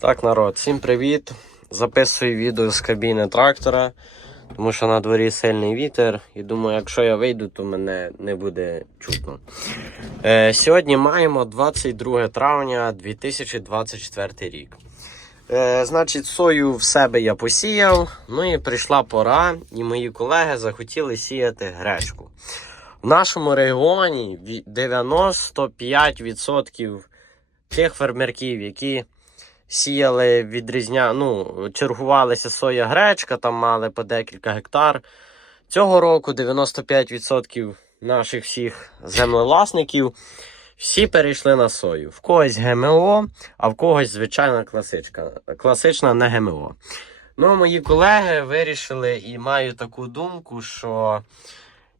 Так, народ, всім привіт. Записую відео з кабіни трактора, тому що на дворі сильний вітер. І думаю, якщо я вийду, то мене не буде чутно. Е, сьогодні маємо 22 травня 2024 рік. Е, значить, сою в себе я посіяв. Ну і прийшла пора, і мої колеги захотіли сіяти гречку. В нашому регіоні 95% тих фермерків, які сіяли відрізня... ну, чергувалися соя гречка, там мали по декілька гектар. Цього року 95% наших всіх землевласників всі перейшли на сою. В когось ГМО, а в когось звичайна класичка. Класична не ГМО. Ну, мої колеги вирішили і маю таку думку, що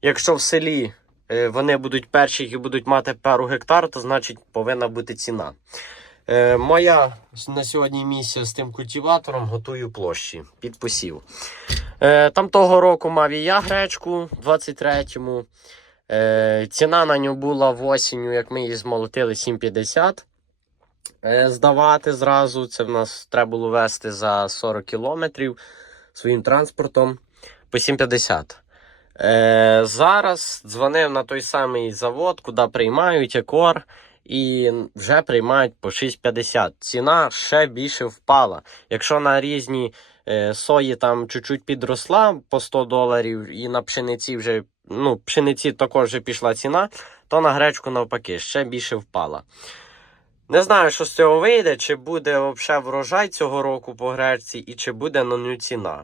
якщо в селі е, вони будуть перші і будуть мати пару гектар, то значить повинна бути ціна. Е, моя на сьогодні місія з тим культиватором готую площі під посів. Е, там того року мав і я гречку в 23-му. Е, ціна на нього була в осінню, як ми її змолотили 7,50. Е, здавати зразу. Це в нас треба було вести за 40 кілометрів своїм транспортом по 7,50. Е, зараз дзвонив на той самий завод, куди приймають екор, і вже приймають по 6,50. Ціна ще більше впала. Якщо на різні е, сої там чуть-чуть підросла по 100 доларів, і на пшениці вже ну, пшениці також вже пішла ціна, то на гречку навпаки ще більше впала. Не знаю, що з цього вийде, чи буде взагалі врожай цього року по гречці, і чи буде на ню ціна.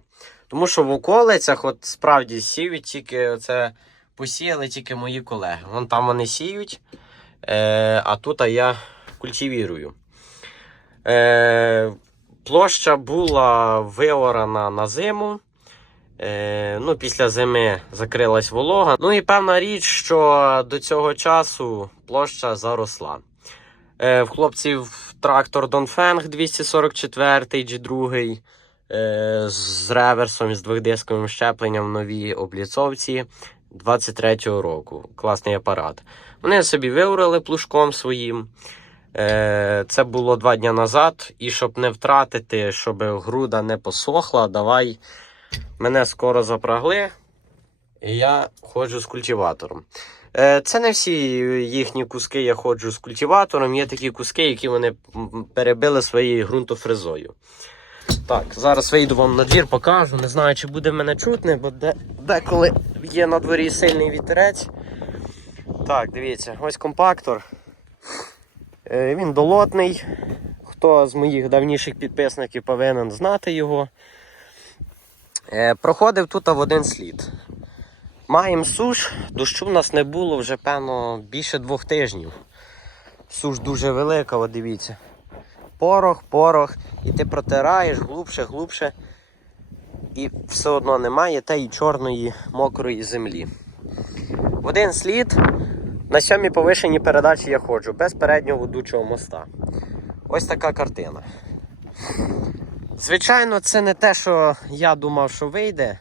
Тому що в околицях, от справді сіють тільки оце посіяли тільки мої колеги. Вон там вони сіють, е, а тут я культивірую. Е, площа була виорана на зиму. Е, ну, після зими закрилась волога. Ну і певна річ, що до цього часу площа заросла. Е, в хлопців трактор Донфенг 244 G2 е, з реверсом з двохдисковим щепленням в новій обліцовці 23-го року. Класний апарат. Вони собі виурили плужком своїм. Е, це було два дні назад. І щоб не втратити, щоб груда не посохла, давай мене скоро запрягли. І я ходжу з культиватором. Е, Це не всі їхні куски я ходжу з культиватором. Є такі куски, які вони перебили своєю ґрунтофрезою. Так, зараз вийду вам на двір, покажу. Не знаю, чи буде мене чутне, бо де, деколи є на дворі сильний вітерець. Так, дивіться, ось компактор. Е, Він долотний. Хто з моїх давніших підписників повинен знати його. Е, Проходив тут в один слід. Маємо суш, дощу в нас не було вже, певно, більше двох тижнів. Суш дуже велика, от дивіться. Порох, порох, і ти протираєш глубше, глубше. І все одно немає тієї чорної мокрої землі. В один слід на сьомій повишеній передачі я ходжу, без переднього ведучого моста. Ось така картина. Звичайно, це не те, що я думав, що вийде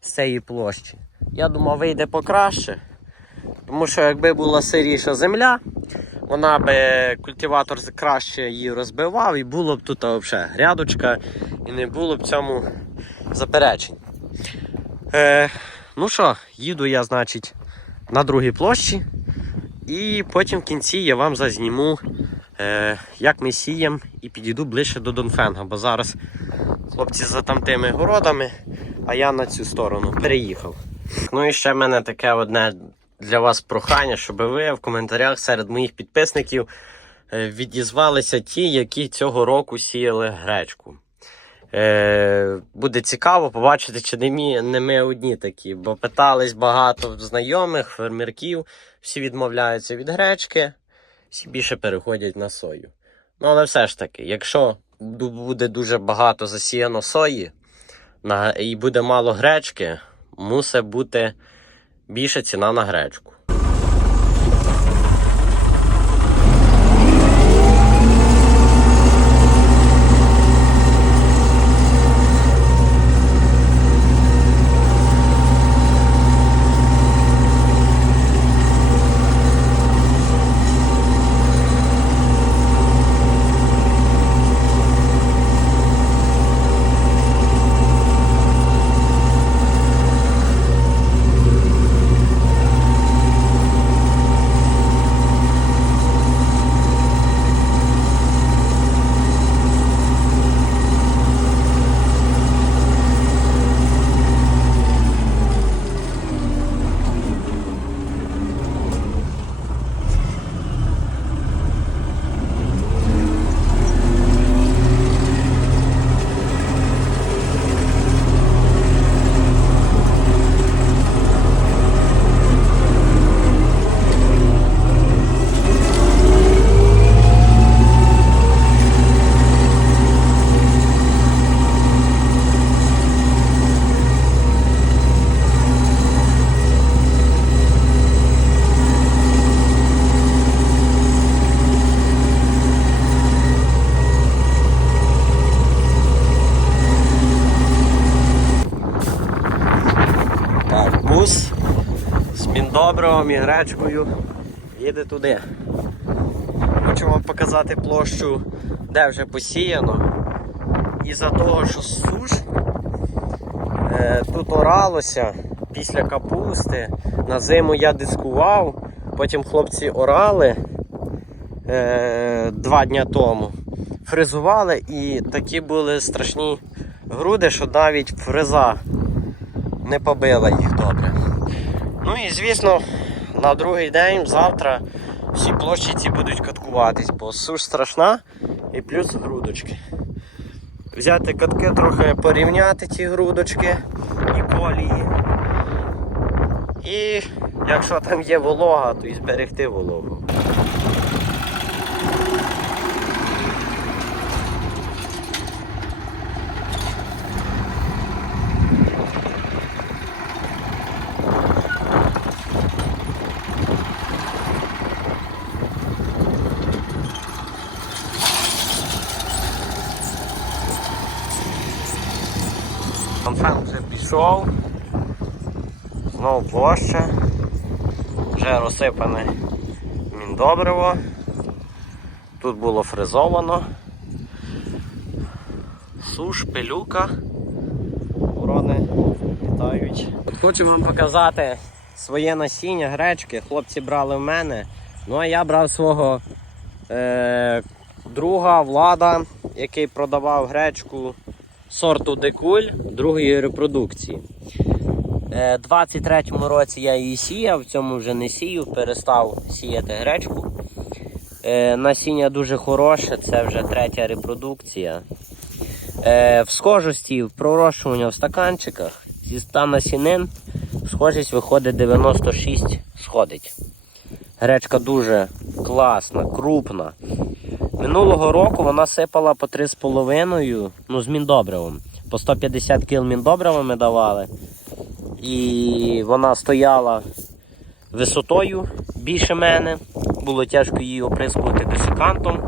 з цієї площі. Я думав, вийде покраще. Тому що якби була сиріша земля, вона би культиватор краще її розбивав і було б тут взагалі грядочка і не було б цьому заперечень. Е, ну що, їду я, значить, на другій площі. І потім в кінці я вам зазніму, е, як ми сіємо і підійду ближче до Донфенга, бо зараз хлопці за там тими городами, а я на цю сторону переїхав. Ну і ще в мене таке одне для вас прохання, щоб ви в коментарях серед моїх підписників е, відізвалися ті, які цього року сіяли гречку. Е, буде цікаво побачити, чи не ми, не ми одні такі, бо питались багато знайомих, фермерків, всі відмовляються від гречки, всі більше переходять на сою. Ну, але все ж таки, якщо буде дуже багато засіяно сої на, і буде мало гречки, мусить бути більша ціна на гречку. Міндобривом і їде туди. Хочу вам показати площу, де вже посіяно. І за того, що суш е, тут оралося після капусти. На зиму я дискував, потім хлопці орали е, два дня тому. Фризували і такі були страшні груди, що навіть фреза не побила їх добре. Ну і звісно, на другий день, завтра, всі площі ці будуть каткуватись, бо суш страшна і плюс грудочки. Взяти катки, трохи порівняти ті грудочки і колії. І якщо там є волога, то і зберегти вологу. Конфен вже пішов. Знову площа. Вже розсипане міндобриво. Тут було фризовано. Суш, пилюка. Ворони літають. Хочу вам показати своє насіння гречки. Хлопці брали в мене. Ну а я брав свого е- друга Влада, який продавав гречку сорту Декуль другої репродукції. Е, 23-му році я її сіяв, в цьому вже не сію, перестав сіяти гречку. Е, Насіння дуже хороше, це вже третя репродукція. Е, В схожості в пророщування в стаканчиках зі 100 насінин схожість виходить 96 сходить. Гречка дуже класна, крупна. Минулого року вона сипала по 3,5, ну з міндобривом. По 150 кіл міндобривами давали. І вона стояла висотою більше мене. Було тяжко її оприскувати десикантом.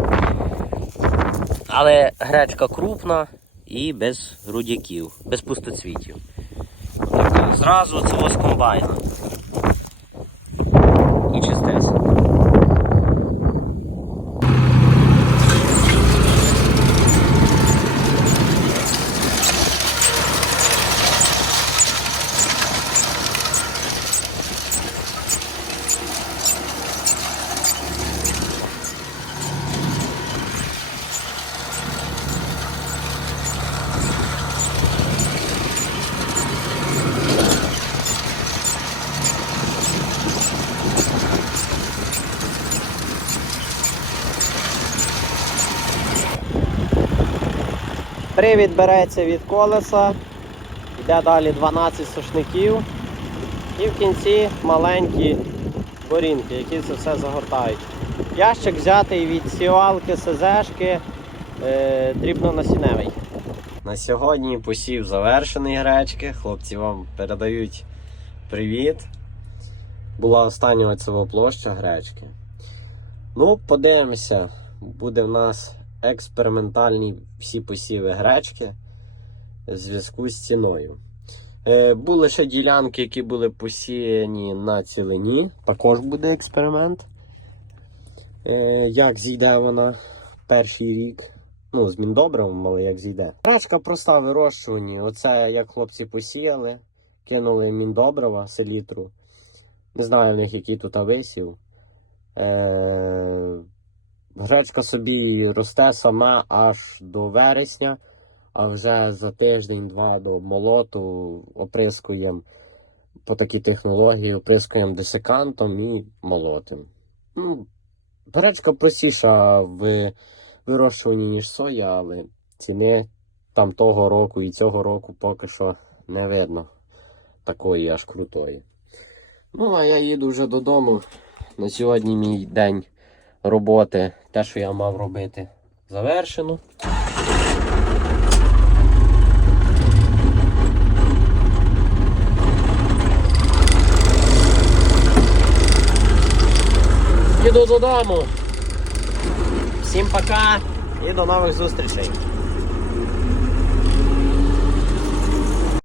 Але гречка крупна і без грудяків, без пустоцвітів. Зразу це з комбайна. І чистець. Привід береться від колеса, йде далі 12 сушників і в кінці маленькі борінки, які це все загортають. Ящик взятий від сівалки СЗшки е, дрібнонасіневий. На сьогодні посів завершений гречки. Хлопці вам передають привіт. Була остання оцього площа гречки. Ну, подивимося, буде в нас експериментальні всі посіви гречки в зв'язку з ціною. Е, були ще ділянки, які були посіяні на цілині. Також буде експеримент. Е, як зійде вона перший рік. Ну, з міндобривом, але як зійде. Гречка проста в вирощуванні. Оце як хлопці посіяли, кинули міндобрива селітру. Не знаю в них який тут висів. Е, Гречка собі росте сама аж до вересня, а вже за тиждень-два до молоту оприскуємо по такій технології, оприскуємо десикантом і молотим. Ну, гречка простіша в вирощуванні, ніж соя, але ціни там того року і цього року поки що не видно такої аж крутої. Ну, а я їду вже додому. На сьогодні мій день роботи, те, що я мав робити, завершено. Іду додому. Всім пока і до нових зустрічей.